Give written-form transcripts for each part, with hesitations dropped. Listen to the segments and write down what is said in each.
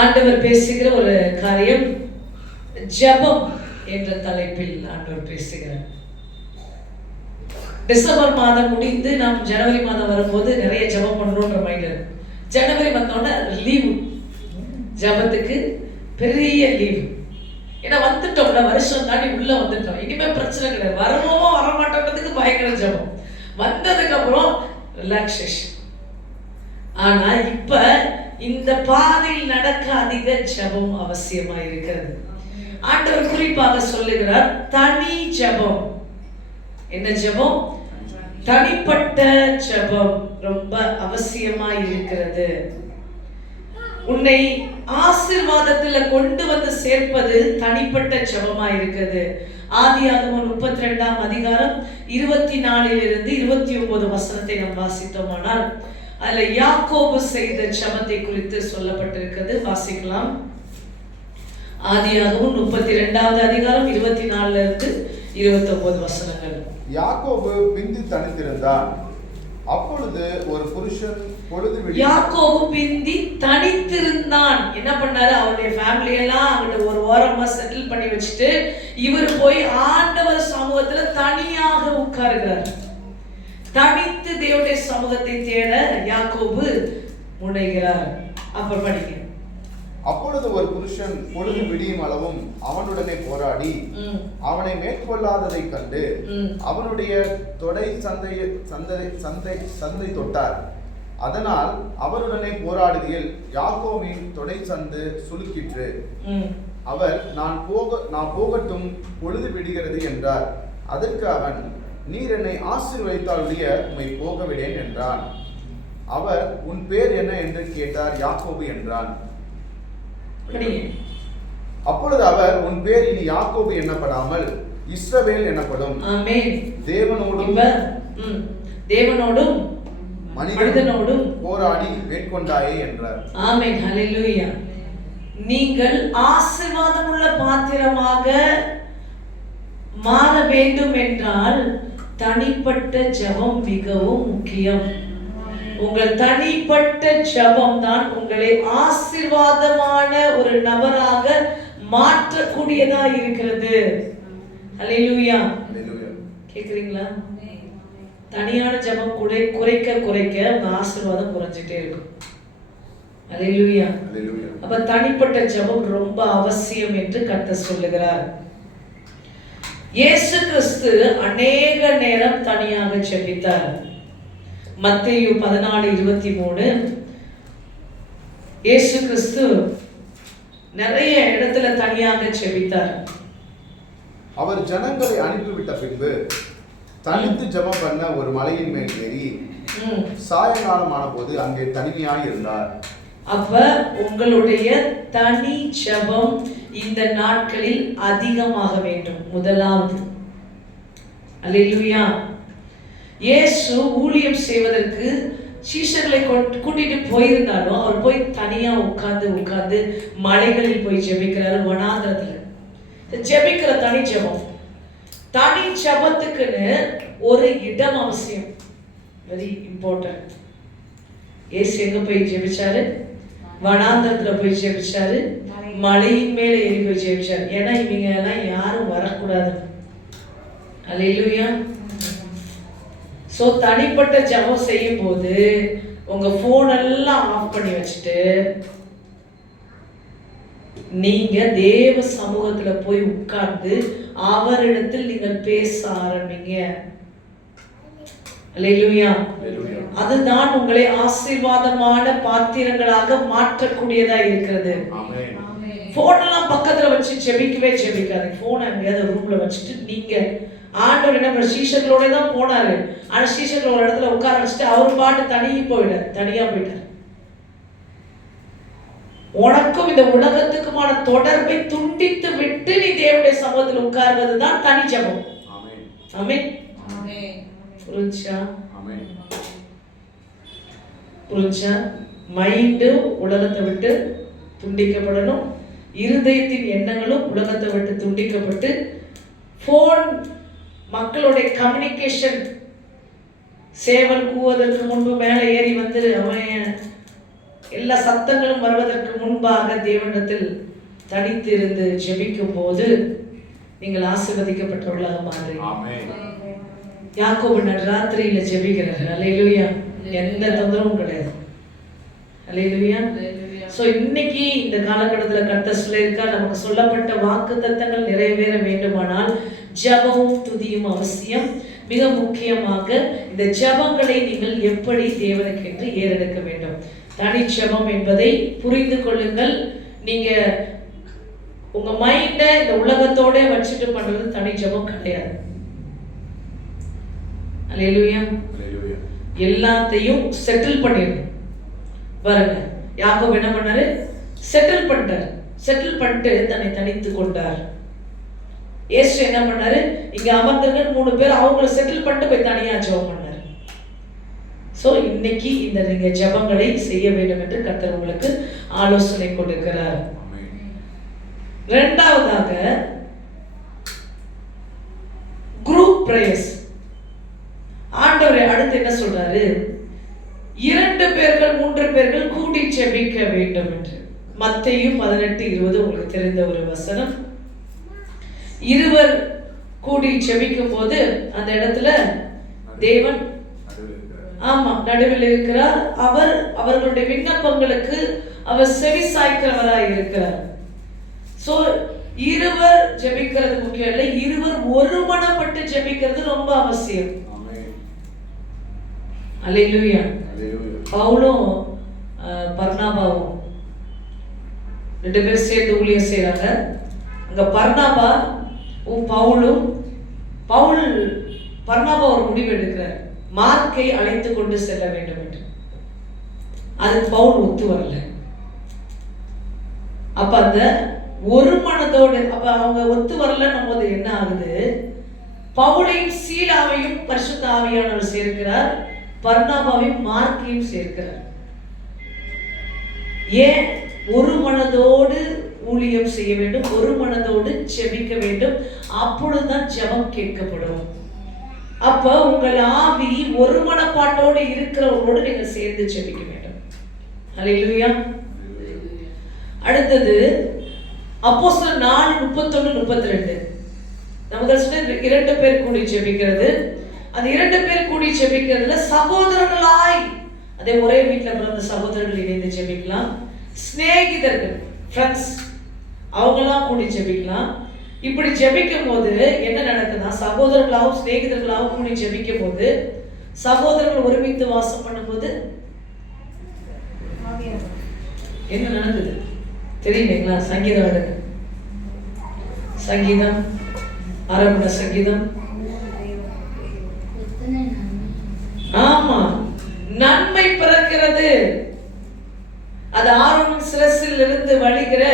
ஆண்டவர் பேசுகிற ஒரு காரியம் ஜெபம் என்ற தலைப்பில் ஆண்டவர் பேசுகிறார். டிசம்பர் மாதம் முடிந்து நாம் ஜனவரி மாதம் வரும்போது நிறைய ஜெபம் பண்ணணுன்ற மைண்ட் இருக்கு. ஜனவரி வந்தோடனே லீவு, ஜெபத்துக்கு பெரிய லீவு. ஏன்னா வந்துட்டோம்ல, வருஷம் தாண்டி உள்ள வந்துட்டோம், இனிமே பிரச்சனை கிடையாது. வரணுமோ வரமாட்டோன்றதுக்கு பயங்கர ஜெபம், வந்ததுக்கு அப்புறம் ரிலாக்ஸேஷன். ஆனா இப்ப இந்த பாதையில் நடக்க அதிக ஜெபம் அவசியமா இருக்கிறது. ஆண்டவர் குறிப்பாக சொல்லுகிறார், தனி ஜெபம். என்ன ஜெபம்? தனிப்பட்ட ஜெபம் ரொம்ப அவசியமா இருக்கிறது. உன்னை ஆசீர்வாதத்துல கொண்டு வந்து சேர்ப்பது தனிப்பட்ட ஜெபமா இருக்கிறது. ஆதியாகமம் 32ஆம் அதிகாரம் 24 29 வசனத்தை நாம் வாசித்தோமானால் அதுல யாக்கோபு செய்த ஜெபத்தை குறித்து சொல்லப்பட்டிருக்கிறது. வாசிக்கலாம். ஆதியாகமம் 32ஆவது அதிகாரம் 24 29 வசனங்கள். யாக்கோபு பிந்தி தனித்திருந்தான். அப்பொழுது ஒரு புருஷன் யாக்கோபு பிந்தி தனித்திருந்தான். என்ன பண்ணாரு? அவருடைய ஃபேமிலி எல்லாம் அவங்கள ஒரு ஓரமா செட்டில் பண்ணி வச்சுட்டு இவர் போய் ஆண்டவர் சமூகத்துல தனியாக உட்காருகிறார். தனித்து தேவனுடைய சமூகத்தை தேட யாக்கோபு முனைகிறார். அப்புறம் படிங்க. அப்பொழுது ஒரு புருஷன் பொழுது விடியும் அளவும் அவனுடனே போராடி அவனை மேற்கொள்ளாததை கண்டு அவனுடைய தொடை சந்தை தொட்டார். அதனால் அவருடனே போராடுகையில் யாக்கோபின் தொடை சந்து சுளுக்கிற்று. அவர் நான் போகட்டும், பொழுது விடுகிறது என்றார். அதற்கு அவன், நீர் என்னை ஆசீர்வதித்தாலுடைய உம்மை போக விடேன் என்றான். அவர், உன் பேர் என்ன என்று கேட்டார். யாக்கோபு என்றான். அப்பொழுது அவர், உன் பேர் இனி யாக்கோபு எண்ணப்படாமல் இஸ்ரவேல் எனப்படும், தேவனோடும் மனிதனோடும் போராடி மேற்கொண்டாயே என்றார். ஆமென். ஹல்லேலூயா. நீங்கள் ஆசீர்வாதமுள்ள பாத்திரமாக மாற வேண்டும் என்றால் தனிப்பட்ட ஜெபம் மிகவும் முக்கியம். உங்கள் தனிப்பட்ட ஜெபம் தான் உங்களை ஆசீர்வாதமான ஒரு நபராக மாற்றக்கூடியதா இருக்கிறது. ஹல்லேலூயா. கேக்குறீங்களா? தனியான ஜெபம் குறைக்க உங்க ஆசீர்வாதம் குறைஞ்சிட்டே இருக்கும். ஹல்லேலூயா. அப்ப தனிப்பட்ட ஜெபம் ரொம்ப அவசியம் என்று கர்த்தர் சொல்லுகிறார். இயேசு கிறிஸ்து அநேக நேரம் தனியாக ஜெபித்தார். மத்தேயு 14:23 இயேசு கிறிஸ்து நிறைய இடத்துல தனியாக ஜெபித்தார். அவர் ஜனங்களை அனுப்பிவிட்ட பின்பு தனித்து ஜெபம் பண்ண ஒரு மலையின் மேல் ஏறி சாயங்காலம் ஆன போது அங்கே தனிமையாக இருந்தார். அப்ப உங்களுடைய தனி ஜெபம் இந்த நாட்களில் அதிகமாக வேண்டும். முதலாவது, அல்லேலூயா. இயேசு ஊழியம் செய்வதற்கு சீஷர்களை கூட்டிட்டு போயிருந்தாலும் அவர் போய் தனியா உட்கார்ந்து மலைகளில் போய் ஜெபிக்கிறாரு. வனாந்திரத்துல ஜெபிக்கிற தனி ஜெபம். தனி ஜெபத்துக்குன்னு ஒரு இடம் அவசியம், வெரி இம்பார்ட்டன்ட். இயேசு எங்க போய் ஜெபிச்சாரு? வனாந்திரத்துல போய் ஜெபிச்சாரு, மலையின் மேல ஏறி போய் ஜெபிச்சாரு. ஏன்னா இவங்க எல்லாம் யாரும் வரக்கூடாது. அல்லேலூயா. சோ தனிப்பட்ட ஜெபம் செய்யும் போது உங்க போன் எல்லாம் ஆஃப் பண்ணி வச்சுட்டு நீங்க தேவ சமூகத்துல போய் உட்கார்ந்து அவரிடத்தில் நீங்கள் பேச ஆரம்பிங்க. அல்லேலூயா. அதுதான் உங்களை ஆசீர்வாதமான பாத்திரங்களாக மாற்றக்கூடியதா இருக்கிறது. போன் எல்லாம் பக்கத்துல வச்சு ஜெபிக்காது. போன் எங்கேயாவது ரூம்ல வச்சுட்டு நீங்க ஆண்டவர் என்ன பண்ண, சீஷர்களோட தான் போனாரு. ஆனா சீஷர்கள் ஒரு இடத்துல உட்கார வச்சுட்டு அவர் பாட்டு தனியா போயிட்டார். உனக்கும் இந்த உலகத்துக்குமான தொடர்பை துண்டித்து விட்டு நீ தேவனுடைய சமூகத்தில் உட்கார்வது தான் தனி ஜெபம். ஆமென். புரிஞ்சா? மைண்டு உலகத்தை விட்டு துண்டிக்கப்படணும், இருதயத்தின் எண்ணங்களும் உலகத்தை விட்டு துண்டிக்கப்பட்டு போன் மக்களுடைய கம்யூனிகேஷன் சேவல் கூவதற்கு முன்பு மேலே ஏறி வந்து அவன் எல்லா சத்தங்களும் வருவதற்கு முன்பாக தேவனிடத்தில் தனித்திருந்து ஜெபிக்கும் போது நீங்கள் ஆசீர்வதிக்கப்பட்டவர்களாக மாறுவீங்க. யாக்கோபு நடுராத்திரியில ஜெபிக்கிறார். அல்லேலூயா. எந்த தொந்தரவும் கிடையாது. அல்லேலூயா. சோ இன்னைக்கு இந்த காலகட்டத்தில் கர்த்தர் சொல்லியிருக்கார், நமக்கு சொல்லப்பட்ட வாக்குத்தத்தங்கள் நிறைவேற வேண்டுமானால் ஜெபமும் துதியும் அவசியம். மிக முக்கியமாக இந்த ஜெபங்களை நீங்கள் எப்படி தேவனுக்கு என்று ஏறெடுக்க வேண்டும். தனி ஜெபம் என்பதை புரிந்து கொள்ளுங்கள். நீங்க உங்க மைண்டை இந்த உலகத்தோட வச்சுட்டு பண்றது தனி ஜெபம் கிடையாது. அல்லேலூயா. எல்லாத்தையும் செட்டில் பண்ணிடணும். பாருங்க, யாக்கோபு என்ன பண்ணாரு? செட்டில் பண்ணிட்டார். செட்டில் பண்ணிட்டு தன்னை தனித்து கொண்டார். இயேசு என்ன பண்ணாரு? இங்க அமர்ந்தவங்க 3 பேர் அவங்கள செட்டில் பண்ணிட்டு போய் தனியா ஜெபம் பண்ணாரு. சோ இன்னைக்கு இந்த நீங்க ஜெபங்களை செய்ய வேண்டும் என்று கர்த்தர் உங்களுக்கு ஆலோசனை கொடுக்கிறார். இரண்டாவதாக குரூப் பிரேயர்ஸ். ஆண்டவர் அடுத்து என்ன சொல்றாரு? 2 பேர்கள் 3 பேர்கள் கூடி ஜெபிக்க வேண்டும் என்று. மத்தேயு 18:20 உங்களுக்கு தெரிந்த ஒரு வசனம். இருவர் கூடி ஜெபிக்கும் போது அந்த இடத்துல தேவன் நடுவில் இருக்கிறார். அவர்களுடைய விண்ணப்பங்களுக்கு அவர் செவி சாய்க்கிறவராய் இருக்கிறார். சோ இருவர் ஜெபிக்கிறது முக்கியம் இல்லை, இருவர் ஒருமனப்பட்டு ஜெபிக்கிறது ரொம்ப அவசியம். அல்லேலூயா. பவுலும் பர்னாபாவும் 2 பேர் சேர்ந்து ஊழியம் செய்றாங்க. அங்க பர்னாபா பர்னாபா ஒரு முடிவு எடுக்கிறார், மார்க்கை அழைத்து கொண்டு செல்ல வேண்டும் என்று. அதுக்கு பவுல் ஒத்து வரல. அப்ப அந்த ஒரு மனதோடு அவங்க ஒத்து வரலன்னும் போது என்ன ஆகுது? பவுலையும் சீலாவையும் பரிசுத்த ஆவியானவர் சேர்க்கிறார், பர்னாபாவையும் மார்க்கையும் சேர்க்கிறார். ஏன்? ஒரு மனதோடு ஊழியம் செய்ய வேண்டும், ஒரு மனதோடு ஜெபிக்க வேண்டும். அப்பொழுதுதான் ஜெபம் கேட்கப்படும். அப்ப உங்கள் ஆவி ஒரு மனப்பாட்டோடு இருக்கிறவங்களோடு நீங்க சேர்ந்து ஜெபிக்க வேண்டும். அல்லேலூயா. அடுத்தது அப்போஸ்தலர் 4:31-32. நமக்கு 2 பேர் கூடி ஜெபிக்கிறது. அந்த 2 பேர் கூடி ஜெபிக்கிறதுல சகோதரர்களாய், அதே ஒரே வீட்டில் பிறந்த சகோதரர்கள் இணைந்து ஜெபிக்கலாம். சிநேகிதர்கள், ஃப்ரெண்ட்ஸ், அவங்களாம் கூடி ஜெபிக்கலாம். இப்படி ஜெபிக்கும் போது என்ன நடக்குதுன்னா, சகோதரர்களாகவும் சிநேகிதர்களாகவும் கூடி ஜெபிக்கும் போது, சகோதரர்கள் ஒருமித்து வாசம் பண்ணும்போது என்ன நடக்குது தெரியுங்களா? சங்கீதம் எடுங்க. சங்கீதம், அரபண சங்கீதம். ஆமா, நன்மை பிறக்கிறது. அது ஆரோனின் சிரசில் இருந்து வழிகிற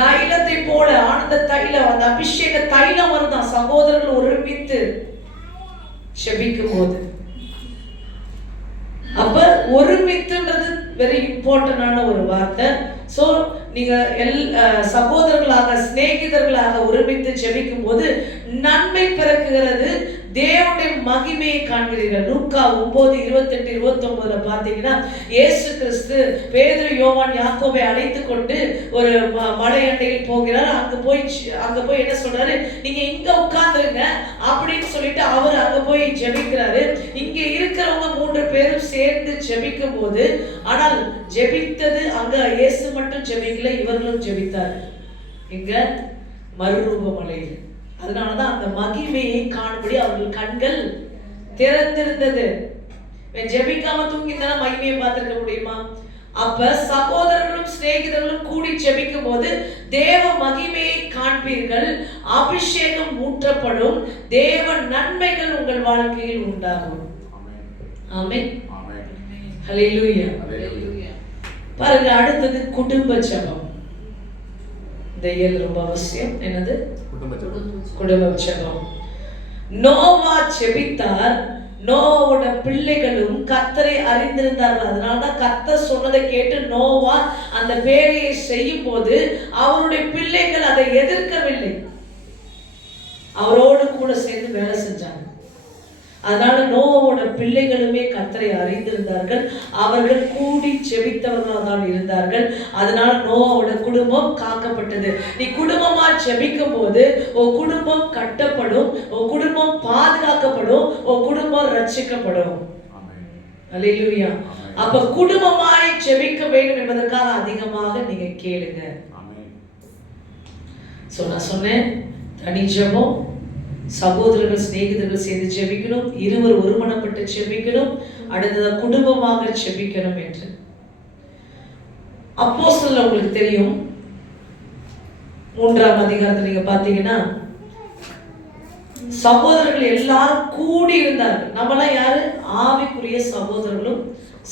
தைலத்தை போல, ஆனந்த தைலம், அந்த அபிஷேக தைலம் வருதான் சகோதரர்கள் ஒருமித்து ஜெபிக்கும் போது. அப்ப ஒருமித்துன்றது வெரி இம்பார்ட்டன்டான ஒரு வார்த்தை. சோ நீங்க சகோதரர்களாக சிநேகிதர்களாக ஒருமித்து ஜெபிக்கும் போது நன்மை பிறக்குகிறது, தேவனுடைய மகிமையை காண்கிறீர்கள். லூக்கா 9:28-29 பாத்தீங்கன்னா, இயேசு கிறிஸ்து பேதுரு, யோவான், யாக்கோபை அழைத்து கொண்டு ஒரு மலை அண்டையில் போகிறார். அங்க போய் என்ன சொல்றாரு? நீங்க இங்க உட்கார்ந்துருங்க அப்படின்னு சொல்லிட்டு அவர் அங்க போய் ஜெபிக்கிறாரு. இங்க இருக்கிறவங்க 3 பேரும் சேர்ந்து ஜெபிக்கும் போது, ஆனால் ஜெபித்தது அங்க இயேசு மட்டும் ஜெபிக்கல, இவர்களும் ஜெபித்தார்கள் இங்க மறுரூப மலையில். அதனாலதான் அந்த மகிமையை காணும்படி அவர்கள் கண்கள் திறந்திருந்தது. ஜெபிக்காம தூங்கினா மகிமையை பார்த்திருக்க முடியுமா? அப்ப சகோதரர்களும் சிநேகிதர்களும் கூடி ஜெபிக்கும் போது தேவ மகிமையை காண்பீர்கள், அபிஷேகம் ஊற்றப்படும், தேவ நன்மைகள் உங்கள் வாழ்க்கையில் உண்டாகும். ஆமென். ஹல்லேலூயா. பாருங்க, அடுத்தது குடும்ப ஜெபம். இந்த ரொம்ப அவசியம். என்னது? குடும்ப ஜெபம். நோவா ஜெபித்தார், நோவாவோட பிள்ளைகளும் கர்த்தரை அறிந்திருந்தார்கள். அதனாலதான் கர்த்தர் சொன்னதை கேட்டு நோவா அந்த வேலையை செய்யும் போது அவருடைய பிள்ளைகள் அதை எதிர்க்கவில்லை, அவரோடு கூட சேர்ந்து வேலை செஞ்சாங்க. அதனால நோவாவோட பிள்ளைகளுமே கர்த்தரை அறிந்திருந்தார்கள். அவர்கள் கூடி ஜெபித்தவர்களாக தான் இருந்தார்கள். அதனால நோவாவோட குடும்பம் காக்கப்பட்டது. நீ குடும்பமா ஜெபிக்கும் போது உன் குடும்பம் கட்டப்படும், உன் குடும்பம் பாதுகாக்கப்படும், உன் குடும்பம் ரட்சிக்கப்படும். அல்லேலூயா. அப்ப குடும்பமாய் ஜெபிக்க வேண்டும் என்பதற்காக அதிகமாக நீங்க கேளுங்க. நான் சொன்னேன், தனி ஜெபம், சகோதரர்கள் சிநேகிதர்கள் சேர்ந்து ஜெபிக்கணும், இருவர் ஒருமனப்பட்டு ஜெபிக்கணும், அடுத்தது குடும்பமாக ஜெபிக்கணும் என்று. அப்போஸ்தலர் உங்களுக்கு தெரியும், 3ஆம் அதிகாரத்தில் நீங்க பாத்தீங்கன்னா சகோதரர்கள் எல்லாரும் கூடி இருந்தார்கள். நம்மளாம் யாரு? ஆவிக்குரிய சகோதரர்களும்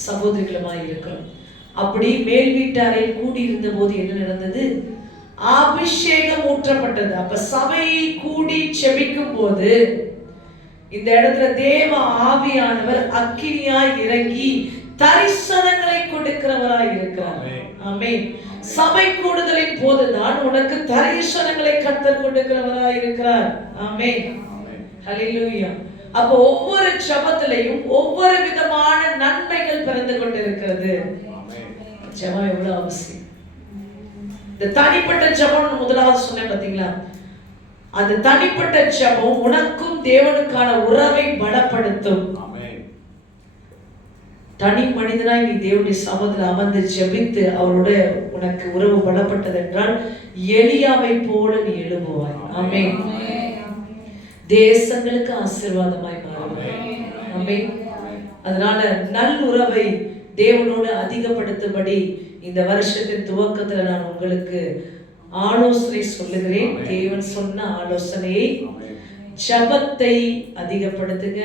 சகோதரிகளுமாய் இருக்கிறோம். அப்படி மேல் வீட்டாரை கூடி இருந்த போது என்ன நடந்தது? அபிஷேகம் ஊற்றப்பட்டது. அப்ப சபை கூடி செபிக்கும் போது இந்த இடத்துல தேவ ஆவியானவர் அக்கினியாய் இறங்கி தரிசனங்களை கொடுக்கிறவராய் இருக்கிறார். ஆமென். சபை கூடுதலின் போதுதான் உனக்கு தரிசனங்களை கர்த்தர் கொடுக்கிறவராய் இருக்கிறார். ஆமென். ஹல்லேலூயா. அப்ப ஒவ்வொரு ஜெபத்திலையும் ஒவ்வொரு விதமான நன்மைகள் பிறந்து கொண்டிருக்கிறது. ஜெபம் எவ்வளவு அவசியம். இந்த தனிப்பட்ட ஜெபம் முதலாவது சொன்னேன் பாத்தீங்களா? அந்த தனிப்பட்ட ஜெபம் உனக்கும் தேவனுக்கான உறவை பலப்படுத்தும். தனி மனிதனாய் நீ தேவனுடைய சமூகத்தில் அமர்ந்து ஜெபித்து அவரோட உனக்கு உறவு பலப்பட்டது என்றால் எலியாவை போல நீ எழும்புவாய். ஆமென். தேசங்களுக்கு ஆசீர்வாதமாய் மாறுவாய். ஆமென். அதனால நல் உறவை தேவனோடு அதிகப்படுத்தும்படி இந்த வருஷத்தின் துவக்கத்துல நான் உங்களுக்கு ஆலோசனை சொல்லுகிறேன். தேவன் சொன்ன ஆலோசனையை, ஜெபத்தை அதிகப்படுத்துங்க.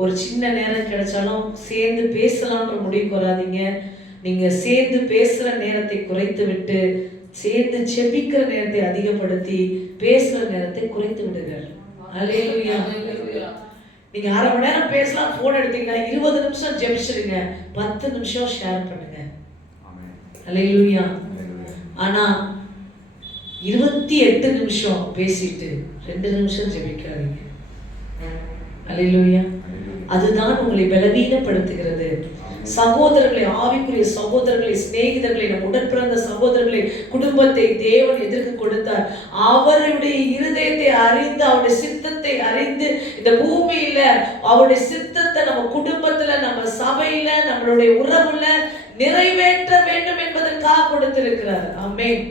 ஒரு சின்ன நேரம் கிடைச்சாலும் சேர்ந்து பேசலாம்ன்ற முடிவுக்கு வராதீங்க. நீங்க சேர்ந்து பேசுற நேரத்தை குறைத்து விட்டு சேர்ந்து ஜெபிக்கிற நேரத்தை அதிகப்படுத்தி பேசுற நேரத்தை குறைத்து விடுங்கள். அல்லேலூயா. நீங்க அரை மணி நேரம் பேசலாம், போன் எடுத்தீங்கன்னா 20 நிமிஷம் ஜெபிச்சிடுங்க, 10 நிமிஷம் ஷேர் பண்ணுங்க. அல்லேலூயா. ஆனா 28 நிமிஷம் பேசிட்டு 2 நிமிஷம் ஜெபிக்காதீங்க. அல்லேலூயா. அதுதான் உங்களை பலவீனப்படுத்துகிறது. சகோதரர்களை, ஆவிக்குரிய சகோதரர்களை, சிநேகிதர்களை, நம் உடன் பிறந்த சகோதரர்களை, குடும்பத்தை தேவன் எதற்கு கொடுத்தார்? அவருடைய இருதயத்தை அறிந்து, அவருடைய சித்தத்தை அறிந்து, இந்த பூமியில அவருடைய சித்தத்தை நம்ம குடும்பத்துல, நம்ம சபையில, நம்மளுடைய உறவுல நிறைவேற்ற வேண்டும் என்பதற்காக கொடுத்திருக்கிறார். ஆமென்.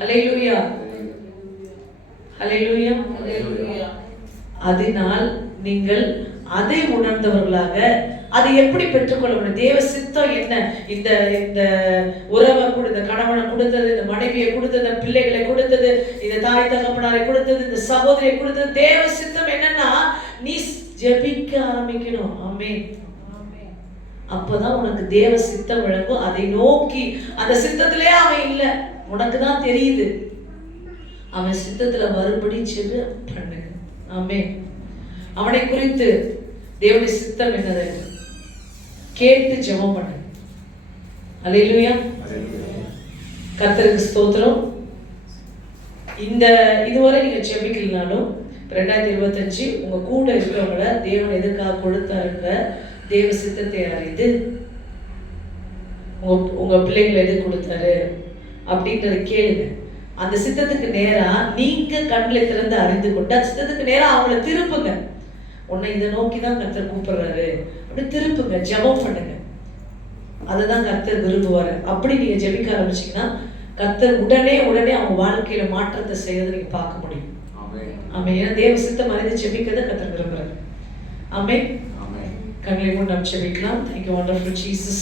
ஹல்லேலூயா. ஹல்லேலூயா. அதனால் நீங்கள் அதை உணர்ந்தவர்களாக அதை எப்படி பெற்றுக்கொள்ள முடியும்? தேவ சித்தம் என்ன? இந்த இந்த உறவை கொடுத்த, கணவனை கொடுத்தது, இந்த மனைவியை கொடுத்தது, பிள்ளைகளை கொடுத்தது, இந்த தாய் தகப்பனாரை கொடுத்தது, இந்த சகோதரியை கொடுத்தது, தேவ சித்தம் என்னன்னா நீ ஜெபிக்க ஆரம்பிக்கணும். ஆமென். அப்பதான் உனக்கு தேவ சித்தம் விளங்கும். அதை நோக்கி, அந்த சித்தத்திலே அவன் இல்லை, உனக்கு தான் தெரியுது. அவன் சித்தத்துல மறுபடி சென்று பண்ணுங்க. ஆமென். அவனை குறித்து தேவனுடைய சித்தம் என்னது கேட்டு ஜெபம் பண்ணுங்க. அல்லேலூயா. கர்த்தருக்கு ஸ்தோத்திரம். இந்த இதுவரை நீங்க ஜெபிக்கலனாலும் 2025 உங்க கூட இருக்கிறவங்கள தேவன் எதுக்காக கொடுத்தாருன்ற தேவ சித்தத்தை அறிந்து, உங்க பிள்ளைங்களை எது கொடுத்தாரு அப்படின்றத கேளுங்க. அந்த சித்தத்துக்கு நேரா நீங்க கண்களை திறந்து அறிந்து கொண்டு அந்த சித்தத்துக்கு நேரா அவங்கள திருப்புங்க. உன்னை இதை நோக்கி தான் கர்த்தர் கூப்பிடுறாரு அப்படி திருப்புங்க, ஜெபம் பண்ணுங்க. அதுதான் கர்த்தர் விரும்புவாரு. அப்படி நீங்க ஜெபிக்க ஆரம்பிச்சீங்கன்னா கர்த்தர் உடனே அவங்க வாழ்க்கையில மாற்றத்தை செய்யறதை நீங்க பார்க்க முடியும். ஆமென். ஏன்னா தேவ சித்தம் அறிந்து ஜெபிக்கிறத கர்த்தர் விரும்புறாரு. ஆமென். கண்களை மூடி நாம் ஜெபிக்கலாம். Thank you wonderful Jesus.